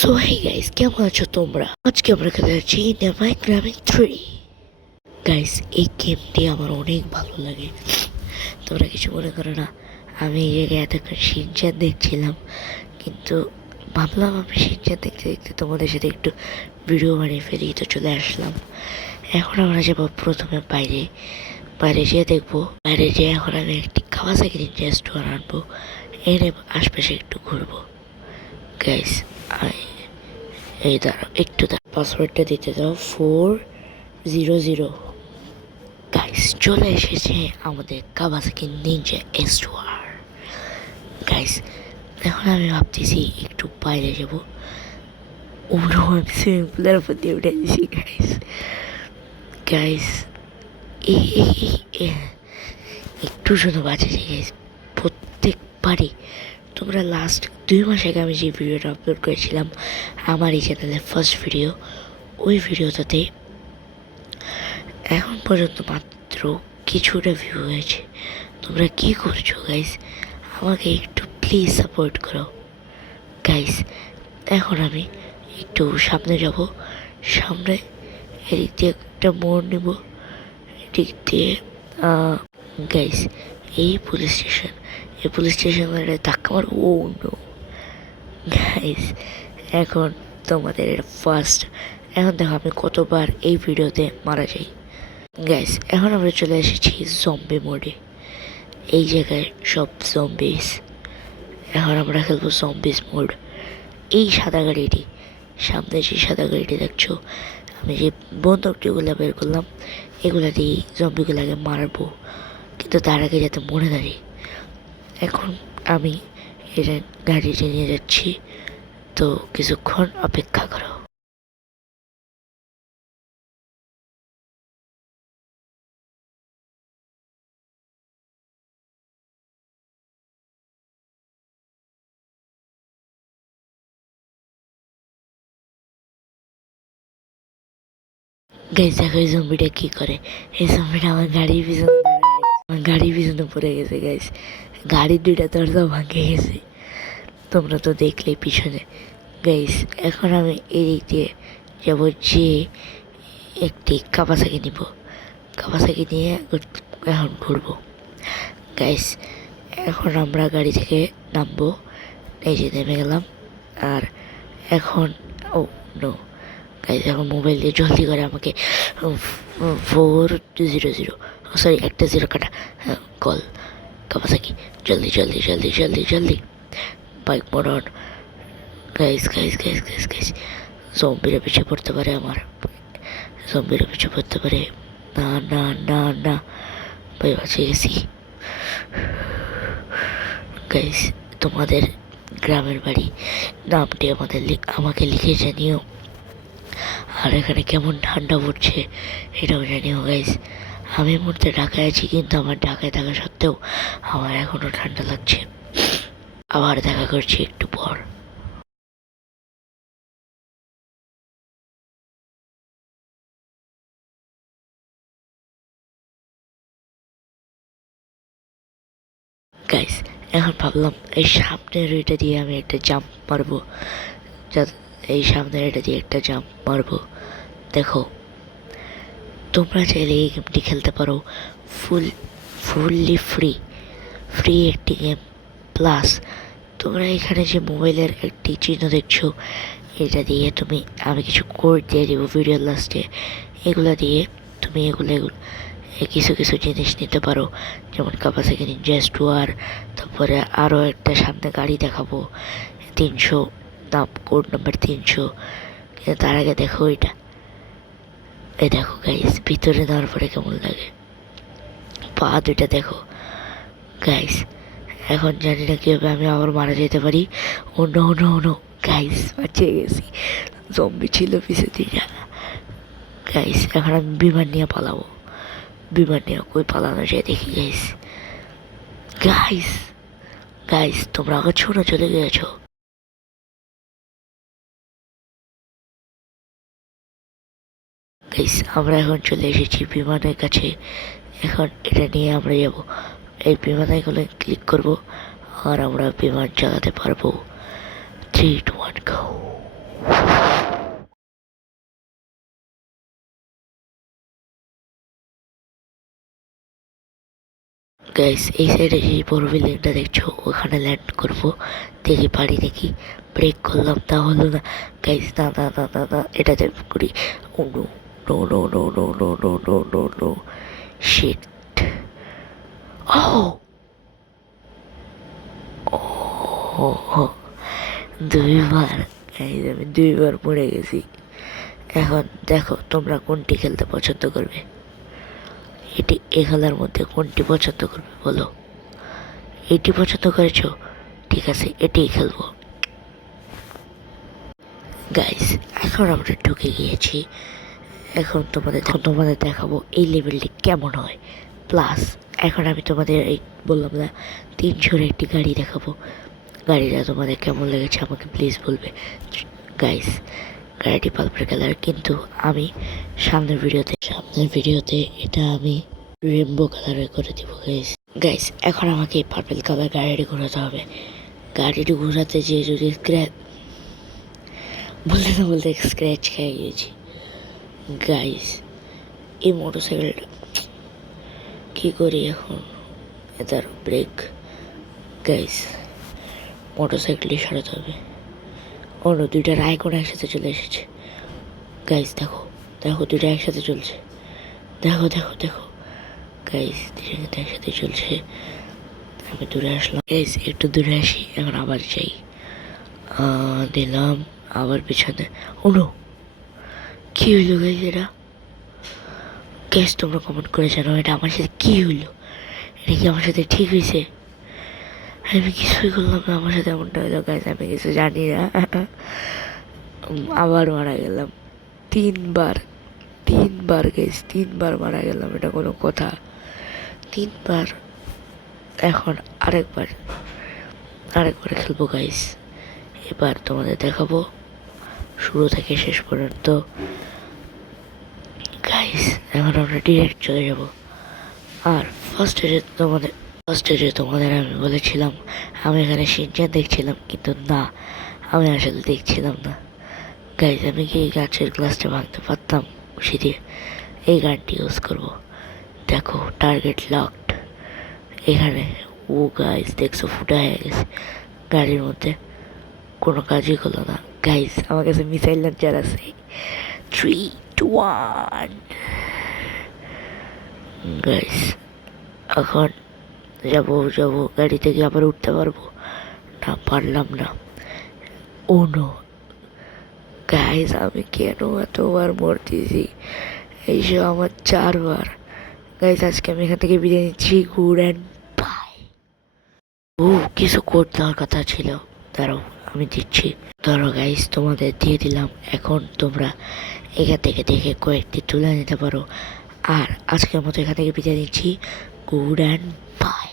So hey guys, কেমন আছো তোমরা? আজকে আমরা খেলে যাচ্ছি নেভার গ্রামিং 3। গাইস, এই গেমটি আমার অনেক ভালো লাগে। তোমরা কিছু মনে করো না। আমি এই জায়গায় এতক্ষণ শিনচান দেখছিলাম, কিন্তু ভাবলাম আমি শিনচান দেখতে দেখতে তোমাদের সাথে একটু ভিডিও বানিয়ে ফেলি, তো চলে আসলাম। এখন আমরা যাবো প্রথমে বাইরে। বাইরে যেয়ে দেখবো, বাইরে যেয়ে এখন আমি একটি কাওয়াসাকি নিনজা স্টোর আনবো, এনে আশপাশে একটু ঘুরবো। গাইস, এই দাঁড়াও একটু পাসওয়ার্ডটা দিতে দাও, 400। গাইস, চলে এসেছে আমাদের কাওয়াসাকি নিনজা স্টোর। গাইস, এখন আমি ভাবতেছি একটু বাইরে যাবো। ওরা আমি সুইমিং পুলের উপর দিয়ে উঠে দিছি। গাইস গাইস একটু শুধু বাঁচেছি গাইস। প্রত্যেকবারই তোমরা লাস্ট 2 মাস আগে আমি যে ভিডিওটা আপলোড করেছিলাম আমার এই চ্যানেলের ফার্স্ট ভিডিও, ওই ভিডিওটাতে এখন পর্যন্ত মাত্র কিছুটা ভিউ হয়েছে। তোমরা কি করছো গাইস? আমাকে একটু প্লিজ সাপোর্ট করো গাইস। এখন আমি একটু সামনে যাব, সামনে এদিক দিয়ে একটা মোড় নেব, এদিক দিয়ে গাইস এই পুলিশ স্টেশন, এই পুলিশ স্টেশনের ধাক্কা মার। ও নো গাইস, এখন তোমাদের ফার্স্ট। এখন দেখো আমি কতবার এই ভিডিওতে মারা যাই। গাইস, এখন আমরা চলে এসেছি জম্বি মোডে। এই জায়গায় সব জম্বিস। এখন আমরা খেলবো জম্বিস মোড। এই সাদা গাড়িটি, সামনে যে সাদা গাড়িটি দেখছো, আমি যে বন্দুকটিগুলো বের করলাম, এগুলা দিয়ে জম্বিগুলাকে মারবো, কিন্তু তার আগে যাতে মরে দাঁড়ি। এখন আমি এটা গাড়িটি নিয়ে যাচ্ছি, তো কিছুক্ষণ অপেক্ষা করো। গাইস, দেখো এই জম্বিটা কি করে। এই জম্বিটা আমার গাড়ির পিছনে আমার গাড়ির পিছনে পড়ে গেছে গাইস। গাড়ির 2টা দরজা ভাঙে গেছে, তোমরা তো দেখলে পিছনে। গাইস, এখন আমি এদিক দিয়ে যাবো, যে একটি কাওয়াসাকি নিব। কাওয়াসাকি নিয়ে এখন ঘুরবো। গাইস, এখন আমরা গাড়ি থেকে নামবো, এই যে নেমে গেলাম। আর এখন ও নো গাইস, এখন মোবাইল দিয়ে জলদি করে আমাকে 400, সরি একটা জিরো কাটা, হ্যাঁ কল কাওয়াসাকি। জলদি জলদি জলদি জলদি জলদি bike mode on. Guys guys guys guys guys, জম্বিরা পিছিয়ে পড়তে পারে, আমার জম্বিরা পিছিয়ে পড়তে পারে। না না না না ভাই, বাঁচিয়ে গেছি। গাইস, তোমাদের গ্রামের বাড়ি নামটি আমাকে লিখে জানিও, আর এখানে কেমন ঠান্ডা পড়ছে এটাও জানিও গাইস। আমি মুহূর্তে ঢাকায় আছি, কিন্তু আমার ঢাকায় থাকা সত্ত্বেও আমার এখনও ঠান্ডা লাগছে। আবার দেখা করছি একটু পর। গাইস, এখন ভাবলাম এই সামনের এটা দিয়ে আমি একটা জাম্প মারবো, এই সামনের এটা দিয়ে একটা জাম্প মারবো। দেখো, তোমরা চাইলে এই গেমটি খেলতে পারো ফুললি ফ্রি একটি গেম। প্লাস তোমরা এখানে যে মোবাইলের একটি চিহ্ন দেখছো, এটা দিয়ে তুমি, আমি কিছু কোড দিয়ে দেবো ভিডিও লাস্টে, এগুলো দিয়ে তুমি এগুলো কিছু কিছু জিনিস নিতে পারো, যেমন কাওয়াসাকি নিনজা স্টোর। তারপরে আরও একটা সামনে গাড়ি দেখাবো, 300, নাম কোড নাম্বার 300। কিন্তু তার আগে দেখো এটা, এই দেখো গাইস, ভিতরে নেওয়ার পরে কেমন লাগে। পা 2টা দেখো গাইস। এখন জানি না কীভাবে আমি আবার মারা যেতে পারি। ও নো নো নো গাইস, বাঁচিয়ে গেছি। জম্বি ছিল পিছে 2টা। গাইস, এখন আমি বিমান নিয়ে পালাবো। বিমান নিয়ে কই পালানো যায় দেখি গাইস। গাইস গাইস, তোমরা আগে ছোট চলে গেছো। গাইস, আমরা এখন চলে এসেছি বিমানের কাছে। এখন এটা নিয়ে আমরা যাব, এই বিমান আইকনে ক্লিক করব, আর আমরা বিমান চালাতে পারবো। 3, 2, 1 গো। গাইস এই সাইডে যে বড় বিল্ডিংটা দেখছো ওখানে ল্যান্ড করব, দেখি পারি নাকি। ব্রেক করলাম তা হলো না। গাইস না না না না না, এটাতে করি। Oh no no no no no no no no no no shit. Oh oh, দুইবার গাইস আমি দুইবার পড়ে গেছি। এখন দেখো তোমরা কোনটি খেলতে পছন্দ করবে, এটি এ খেলার মধ্যে কোনটি পছন্দ করবে বলো। এটি পছন্দ করেছো, ঠিক আছে এটিই খেলবো। গাইস এখন আমরা ঢুকে গিয়েছি। এখন তোমাদের দেখাবো এই লেভেলটি কেমন হয়। প্লাস এখন আমি তোমাদের এই বললাম না 300-র একটি গাড়ি দেখাবো। গাড়িটা তোমাদের কেমন লেগেছে আমাকে প্লিজ বলবে। গাইস গাড়িটি পার্পল কালার, কিন্তু আমি সামনের ভিডিওতে এটা আমি রেনবো কালারে করে দিব গাইস। গাইস এখন আমাকে এই পার্পল কালার গাড়িটি ঘোরাতে হবে। গাড়িটি ঘোরাতে যেয়ে যদি বলতে স্ক্র্যাচ খেয়ে গিয়েছি। গাইস এই মোটরসাইকেলটা কী করি এখন, এটার ব্রেক। গাইস মোটরসাইকেলটি সরাতে হবে। অন্য দুইটা রাইকন একসাথে চলে এসেছে। গাইস দেখো দেখো দুইটা একসাথে চলছে, দেখো দেখো দেখো গাইস দুইটা কিন্তু একসাথে চলছে। আমি দূরে আসলাম গাইস, একটু দূরে আসি, এখন আবার যাই। দিলাম আবার পিছনে। ওনো কী হইলো গাইস এটা? গাইস তোমরা কমেন্ট করে জানো এটা আমার সাথে কী হইলো, এটা কি আমার সাথে ঠিক হয়েছে? আমি কিছুই করলাম না, আমার সাথে এমনটা হইলো গাইস, আমি কিছু জানি না। আবার মারা গেলাম তিনবার গাইস, তিনবার মারা গেলাম, এটা কোনো কথা? তিনবার। এখন আরেকবার খেলবো গাইস। এবার তোমাদের দেখাবো শুরু থেকে শেষ পর্যন্ত। গাইস এখন আমরা ডিরেক্ট চলে যাব। আর ফার্স্টে তোমাদের আমি বলেছিলাম আমি এখানে সিনচান দেখছিলাম, কিন্তু না আমি আসলে দেখছিলাম না। গাইস আমি কি এই গাছের গ্লাসটা ভাঙতে পারতাম খুশি দিয়ে? এই গানটি ইউজ করবো। দেখো টার্গেট লকড এখানে। ও গাইস দেখছো ফুটা হয়ে গেছে গাড়ির মধ্যে, কোনো কাজই করলো না। গাইস আমার কাছে মিসাইল লঞ্চার আছে। 3, 2, 1 গাইস এখন যাবো গাড়ি থেকে আবার উঠতে পারবো না, পারলাম না। ও নো গাইস আমি কেন এতবার মরতেছি, এইসব আমার 4বার। গাইস আজকে আমি এখান থেকে বিদায় নিচ্ছি। Good and by. ও কিছু কোড দেওয়ার কথা ছিল, দাঁড়াও আমি দিচ্ছি। ধরো গাইস তোমাদের দিয়ে দিলাম, এখন তোমরা এখান থেকে দেখে কয়েকটি তুলে নিতে পারো। আর আজকের মতো এখান থেকে বিদায় নিচ্ছি। Good and by.